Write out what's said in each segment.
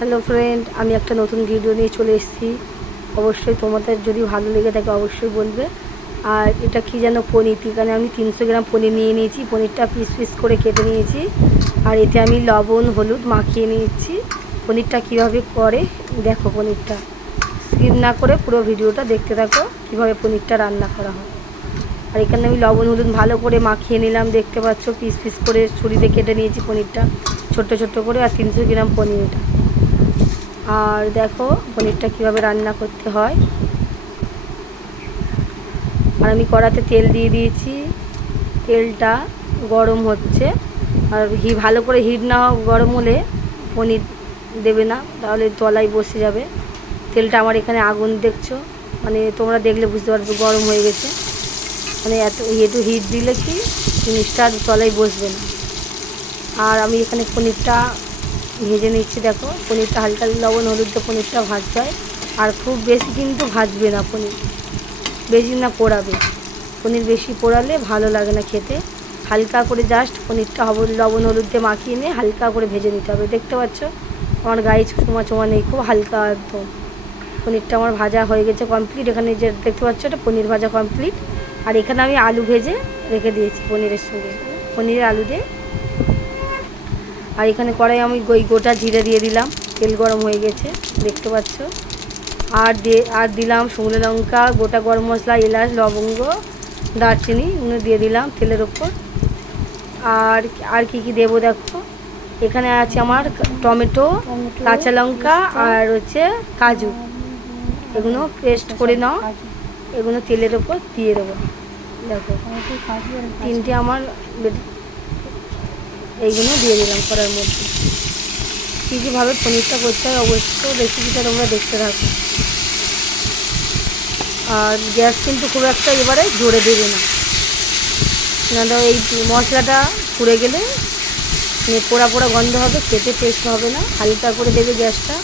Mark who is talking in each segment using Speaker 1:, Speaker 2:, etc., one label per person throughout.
Speaker 1: Hello friend আমি একটা নতুন ভিডিও নিয়ে চলে এসেছি। অবশ্যই তোমাদের যদি ভালো লেগে থাকে অবশ্যই বলবে। আর এটা কি যেন পনির? এখানে আমি তিনশো গ্রাম পনির নিয়ে নিয়েছি। পনিরটা পিস পিস করে কেটে নিয়েছি। আর এতে আমি লবণ, হলুদ মাখিয়ে নিয়েছি। পনিরটা কীভাবে করে? দেখো পনিরটা। স্কিপ না করে পুরো ভিডিওটা দেখতে থাকো, কীভাবে পনিরটা রান্না করা হয়। আর এখানে আমি লবণ, হলুদ ভালো করে মাখিয়ে নিলাম। দেখতে পাচ্ছ পিস পিস করে ছুরিতে কেটে নিয়েছি পনিরটা। ছোট্ট ছোট্ট করে আর তিনশো গ্রাম পনির এটা। আর দেখো পনিরটা কীভাবে রান্না করতে হয়। আর আমি কড়াতে তেল দিয়ে দিয়েছি। তেলটা গরম হচ্ছে। আর হি ভালো করে হিট না গরম হলে পনির দেবে না, তাহলে তলায় বসে যাবে। তেলটা আমার এখানে আগুন দেখছ। মানে তোমরা দেখলে বুঝতে পারবে গরম হয়ে গেছে। মানে এত একটু হিট দিলে কি জিনিসটা তলায় বসবে না। আর আমি এখানে পনিরটা ভেজে নিচ্ছি, দেখো। পনিরটা হালকা লবণ হলুদ পনিরটা ভাজতে হয়। আর খুব বেশি কিন্তু ভাজবে না পনির। বেশি না পোড়াবে। পনির বেশি পোড়ালে ভালো লাগে না খেতে। হালকা করে জাস্ট পনিরটা হব, লবণ হলুদ দিয়ে মাখিয়ে নিয়ে হালকা করে ভেজে নিতে হবে। দেখতে পাচ্ছ? আমার গায়ে চুমা চুমা নেই, খুব হালকা একদম। পনিরটা আমার ভাজা হয়ে গেছে কমপ্লিট এখানে যে দেখতে পাচ্ছ, এটা পনির ভাজা কমপ্লিট আর এখানে আমি আলু ভেজে রেখে দিয়েছি পনিরের সঙ্গে। পনিরের আলু দিয়ে আর এখানে কড়াই আমি ওই গোটা জিরে দিয়ে দিলাম। তেল গরম হয়ে গেছে দেখতে পাচ্ছ? আর দিয়ে আর দিলাম শুকনো লঙ্কা গোটা গরম মশলা এলাচ লবঙ্গ দারচিনি এগুলো দিয়ে দিলাম তেলের ওপর। আর আর কি কি দেবো দেখো? এখানে আছে আমার টমেটো কাঁচা লঙ্কা আর হচ্ছে কাজু। এগুলো পেস্ট করে নাও। এগুলো তেলের ওপর দিয়ে দেবো। দেখো। তিনটে আমার এইগুলো দিয়ে দিলাম করার মধ্যে। কী কীভাবে পনিরটা করতে হয় অবশ্য রেসিপিটা তোমরা দেখতে থাকো। আর গ্যাস কিন্তু খুব একটা এবারে জোরে দেবে না। না এই মশলাটা পুড়ে গেলে মানে পোড়া পোড়া গন্ধ হবে, খেতে টেস্ট হবে না, হালকা করে দেবে গ্যাসটা।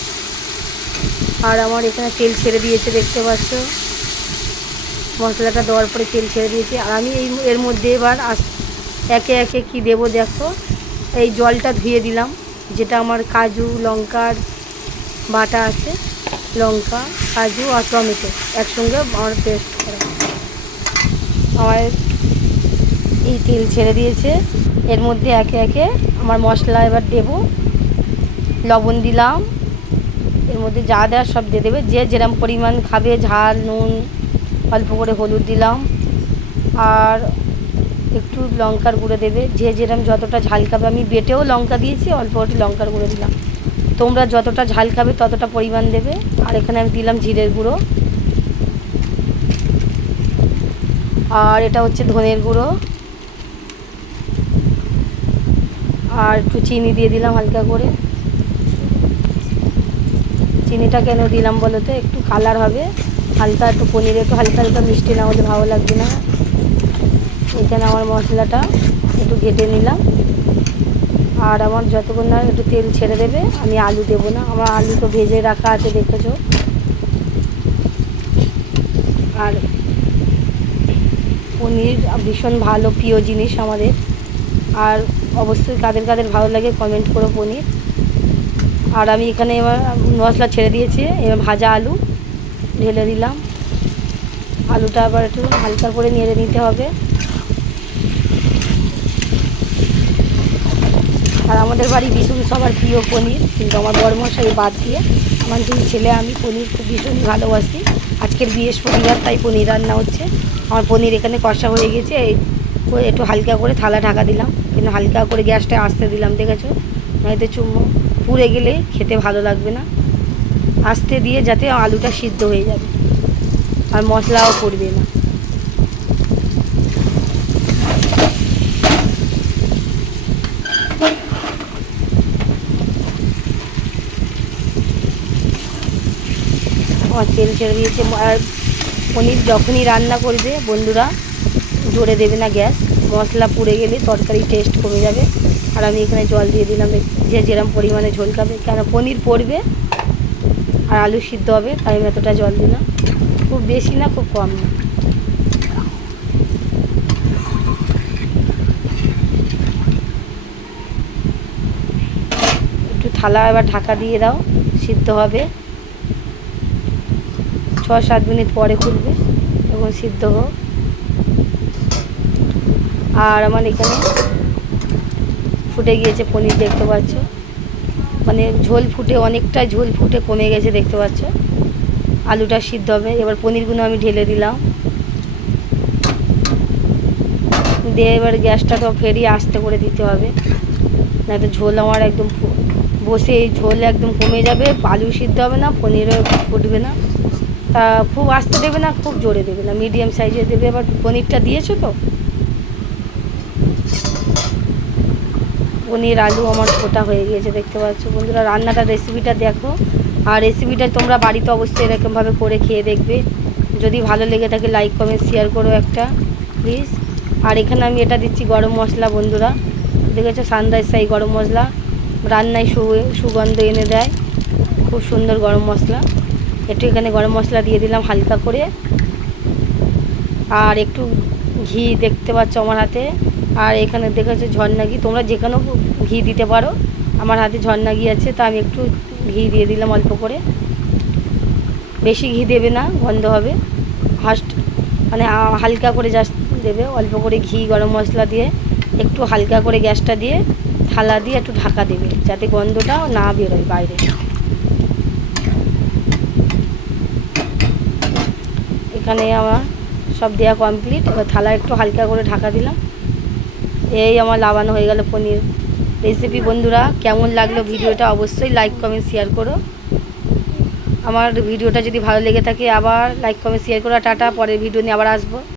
Speaker 1: আর আমার এখানে তেল ছেড়ে দিয়েছে, দেখতে পাচ্ছ। মশলাটা দেওয়ার পরে তেল ছেড়ে দিয়েছি। আর আমি এই এর মধ্যে এবার আস একে একে কি দেব দেখো? এই জলটা ধুয়ে দিলাম, যেটা আমার কাজু, লঙ্কার বাটা আছে, লঙ্কা, কাজু আর টমেটো একসঙ্গে আমার পেস্ট করা। আমার এই তেল ছেড়ে দিয়েছে। এর মধ্যে একে একে আমার মশলা এবার দেব। লবণ দিলাম। এর মধ্যে যা দেওয়ার সব দিয়ে দেবে। যে যেরম পরিমাণ খাবে, ঝাল, নুন, অল্প করে হলুদ দিলাম। আর একটু লঙ্কার গুঁড়ো দেবে। যে যেরম যতটা ঝাল খাবে, আমি বেটেও লঙ্কা দিয়েছি, অল্প একটু লঙ্কার গুঁড়ো দিলাম। তোমরা যতটা ঝাল খাবে, ততটা পরিমাণ দেবে। আর এখানে আমি দিলাম জিরের গুঁড়ো। আর এটা হচ্ছে ধনের গুঁড়ো। আর একটু চিনি দিয়ে দিলাম হালকা করে। চিনিটা কেন দিলাম বলো তো? একটু কালার হবে। হালকা একটু পনিরে, একটু হালকা হালকা মিষ্টি না হলে ভালো লাগবে না। এখানে আমার মশলাটা একটু ঘেটে নিলাম। আর আমার যতক্ষণ না একটু তেল ছেড়ে দেবে, আমি আলু দেবো না। আমার আলু তো ভেজে রাখা আছে, দেখেছ? আর পনির ভীষণ ভালো, প্রিয় জিনিস আমাদের। আর অবশ্যই কাদের কাদের ভালো লাগে কমেন্ট করো পনির। আর আমি এখানে এবার মশলা ছেড়ে দিয়েছি, এবার ভাজা আলু ঢেলে দিলাম। আলুটা আবার একটু হালকা করে নেড়ে নিতে হবে। আর আমাদের বাড়ি ভীষণ সবার প্রিয় পনির, কিন্তু আমার বড়মশাই বাদ দিয়ে আমার দুই ছেলে, আমি পনির খুব ভীষণই ভালোবাসি। আজকের বৃহস্পতিবার তাই পনির রান্না হচ্ছে। আমার পনির এখানে কষা হয়ে গেছে একটু হালকা করে থালা ঢাকা দিলাম। কিন্তু হালকা করে গ্যাসটা আসতে দিলাম, দেখেছ? নয়তো চুম্বো পুড়ে গেলে খেতে ভালো লাগবে না। আস্তে দিয়ে যাতে আলুটা সিদ্ধ হয়ে যাবে। আর মশলাও পড়বে না। আমার তেল ছেড়ে দিয়েছে। আর পনির যখনই রান্না করবে, বন্ধুরা, জোরে দেবে না গ্যাস। মশলা পুড়ে গেলে তরকারি টেস্ট কমে যাবে। আর আমি এখানে জল দিয়ে দিলাম, যে যেরম পরিমাণে ঝোল খাবে। কেন পনির পড়বে আর আলু সিদ্ধ হবে, তাই আমি এতটা জল দিলাম। খুব বেশি না, খুব কম না। একটু থালা এবার ঢাকা দিয়ে দাও, সিদ্ধ হবে। ছ সাত মিনিট পরে খুলবে এবং সিদ্ধ হোক। আর আমার এখানে ফুটে গিয়েছে পনির, দেখতে পাচ্ছ? মানে ঝোল ফুটে, অনেকটা ঝোল ফুটে কমে গেছে, দেখতে পাচ্ছ? আলুটা সিদ্ধ হবে। এবার পনিরগুলো আমি ঢেলে দিলাম। দিয়ে এবার গ্যাসটা তো ফেরিয়ে আস্তে করে দিতে হবে। না তো ঝোল আমার একদম বসে ঝোল একদম কমে যাবে, আলু সিদ্ধ হবে না, পনিরও ফুটবে না। তা খুব আস্তে দেবে না, খুব জোরে দেবে না মিডিয়াম সাইজে দেবে আবার পনিরটা দিয়েছ তো? পনির, আলু, আমার ফোটা হয়ে গিয়েছে, দেখতে পাচ্ছ। বন্ধুরা, রান্নাটা রেসিপিটা দেখো। আর রেসিপিটা তোমরা বাড়িতে অবশ্যই এরকমভাবে করে খেয়ে দেখবে। যদি ভালো লেগে থাকে লাইক কমেন্ট শেয়ার করো একটা প্লিজ আর এখানে আমি এটা দিচ্ছি গরম মশলা, বন্ধুরা। দেখেছ সানরাইজ সাই গরম মশলা। রান্নায় সুগন্ধ এনে দেয়। খুব সুন্দর গরম মশলা। একটু এখানে গরম মশলা দিয়ে দিলাম হালকা করে। আর একটু ঘি দেখতে পাচ্ছ আমার হাতে। আর এখানে দেখেছ ঝর্ণা ঘি, তোমরা যে কোনো ঘি দিতে পারো। আমার হাতে ঝর্ণা ঘি আছে, তা আমি একটু ঘি দিয়ে দিলাম অল্প করে। বেশি ঘি দেবে না, গন্ধ হবে। ফার্স্ট মানে হালকা করে জাস্ট দেবে, অল্প করে ঘি, গরম মশলা দিয়ে, একটু হালকা করে গ্যাসটা দিয়ে, থালা দিয়ে একটু ঢাকা দেবে, যাতে গন্ধটা না বেরোয় বাইরে। এখানে আমার সব দেওয়া কমপ্লিট এবার থালা একটু হালকা করে ঢাকা দিলাম। এই আমার লাবানো হয়ে গেল পনির রেসিপি বন্ধুরা, কেমন লাগল ভিডিওটা অবশ্যই লাইক কমেন্ট শেয়ার করো। আমার ভিডিওটা যদি ভালো লেগে থাকে, আবার লাইক কমেন্ট শেয়ার করো। টাটা, পরের ভিডিও নিয়ে আবার আসব।